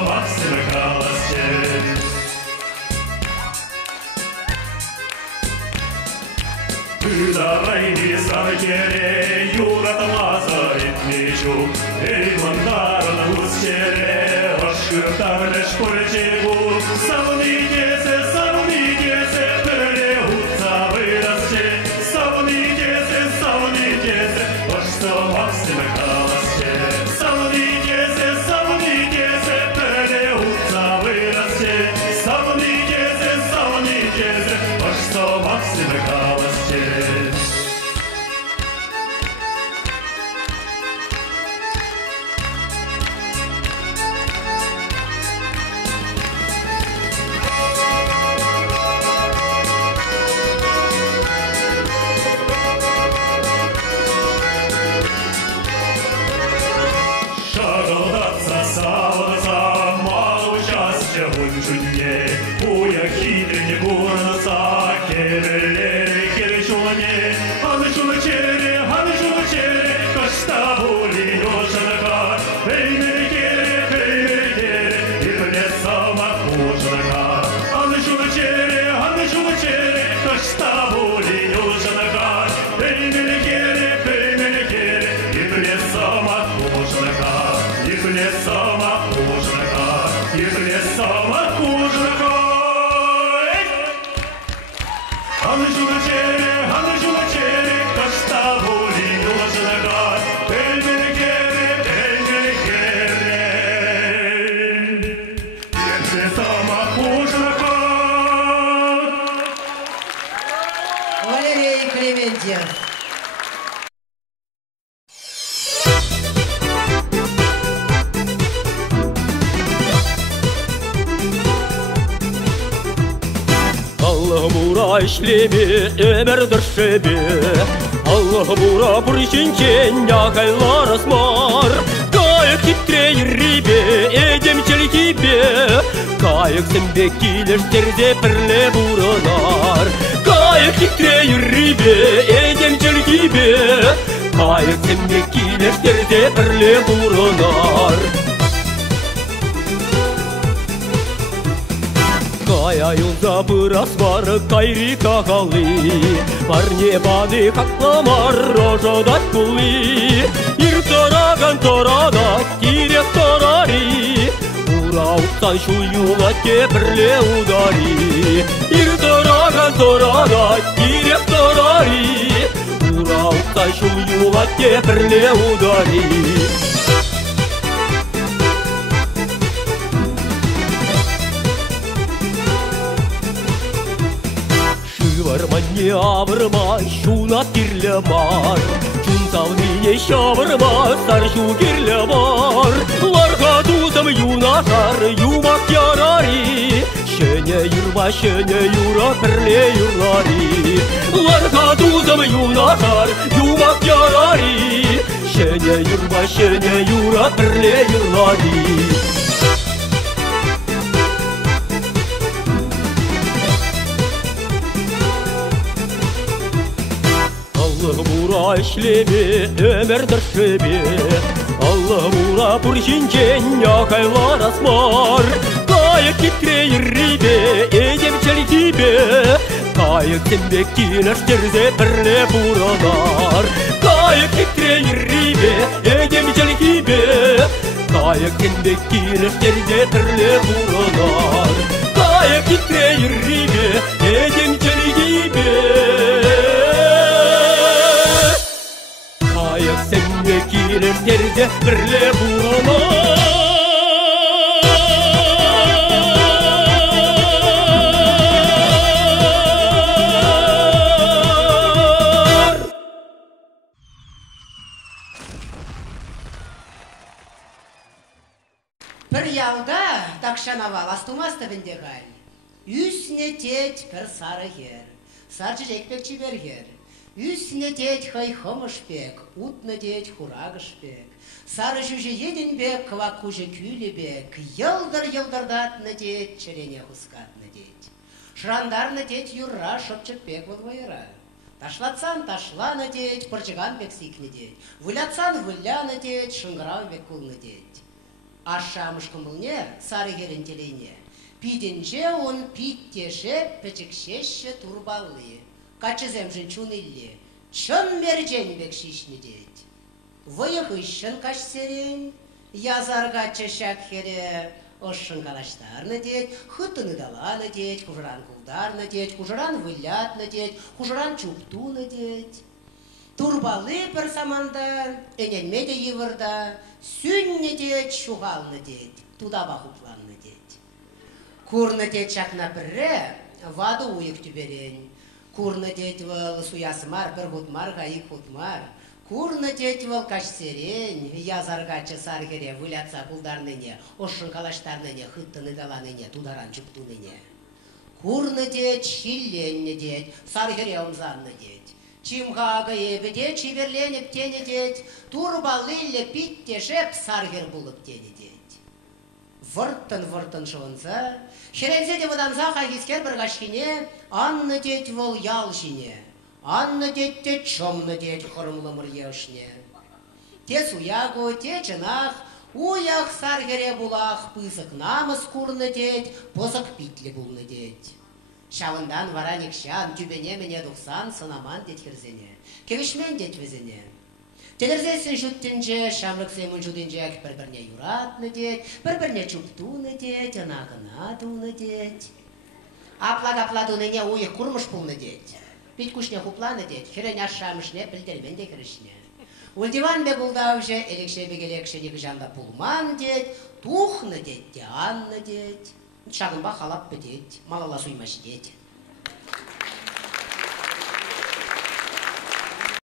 Максим Каластель. Давай саркере, Юра Тамазарит мечу, эй, мандарн устере, ашкыртарлеш курчегу, савнигезе, переутца вырасте, савнигезе, ашто Максим Каластель. Савнигезе, переутца вырасте, савнигезе, ашто Максим Каластель. Валерий Клементьев. Алла ишлеме өмірдір шебе, Алла бура бұршынчен яғайларыз мар. Кайық хитрей рибе, едемчел кибе, Кайық сімбе келештерде пірле бұрынар. Кайық хитрей рибе, едемчел кибе, Кайық сімбе келештерде пірле бұрынар. Каяюнда бұрас бар кайри кағалы, Бар небаны қақламар рожадат күлі. Ир тораган торадат керек торари, Ура ұқтан шуюла кепірле удари. Ир тораган торадат керек торари, Ура ұқтан шуюла кепірле удари. Мане абырма, шуна кирлі бар, Чунтавныне шабырма, саршу кирлі бар. Ларға тузым юнашар, юмак ярари, Шене юрма, шене юра, пірле юрлари. Ларға тузым юнашар, юмак ярари, Шене юрма, шене юра, пірле юрлари. Бура ишлеме өмірдір шебе, Алла бура бұршынчен яқайлар асмар. Кайық кетрей рибе, едемчел кибе, Кайық сімбе келештерде пірле бұранар. Кайық кетрей рибе, едемчел кибе, Кайық сімбе келештерде пірле бұранар. Кайық кетрей рибе, едемчел кибе, Сенде келештерде пірле бұранар. Бір яуда тақшанавал астумас табінде ғай. Үсіне тет бір сары хер, сарчы жекпекчі бергер. Үсіне тет хай хомышпек, утны тет хурагышпек. Сары жүжі едінбек, квакужы күлібек. Йылдар-йылдардатны тет, черене хускатны тет. Шырандарны тет юрра шопчыкпек вылвайра. Ташлатсан ташланы тет, пырчыган бек сикны тет. Вылятсан вылляны тет, шыңғырау бек кулны тет. Aşağımış kımılne, sarı gerin teleyne. Pidince on pittеше, pecikşeşe turballı. Kaçı zemşin çunilli. Çın mercen bekşişni deyt. Vayıhışın kaç serin, yazar kaçı şakhere, oşın kalaştarını deyt, hıtını dalanı deyt, kuşuran kuldarını deyt, kuşuran vılyatını deyt, kuşuran çuptuğunu deyt. Turbalı bir zamanda, enelme de yıvırda, sünni deyt, şuhalını deyt, tuda bakuplanını deyt. Kurna deyt çakna pırre, vadı uyuk tüberin, kurna deyt vıl suyasmar, bir hutmar, kayık hutmar, kurna deyt vıl kaç serin, yazar kaçı sargere, vılyatsa kuldarnıne, oşın kalaştarnıne, hıttını dalanıne, tudaran çuptuğunıne. Kurna deyt, şillenni deyt, sargere omzanını deyt. Çimhağı evi deyt, çiverlenip teni deyt, turbalı ile pittешеп sargır bulup teni deyt. Vırttın şonsa, şerenze de vıdanza kaygisker bir kaşkine, anны deyt vol yalşine, anны deyt de çomны deyt hırımlımır yaşne. Te suyago, te çınaq, uyak sargere bulaq, pısık namız kurны deyt, bozık pitli bulны deyt. Şavından varan ikşan, tübene mene 90 sınaman deyt hirzene, kevişmen deyt vezene. Telirzesin şuttince, şamlık semun şudince, bir-birine yuratны deyt, bir-birine çuptuğunu deyt, anağına tuğunu deyt. Aplak-apladuğunu uyuk kurmuş bulны deyt. Bit kuşne huplanı deyt, hiren aşağımışne, bildirmen de kirişne. Uldivan be buldavşe, elekşe begelekşe nikijanda pulman deyt, tuğны deyt, anны deyt. Şağınba halap be deyt, malala suymaşı deyt.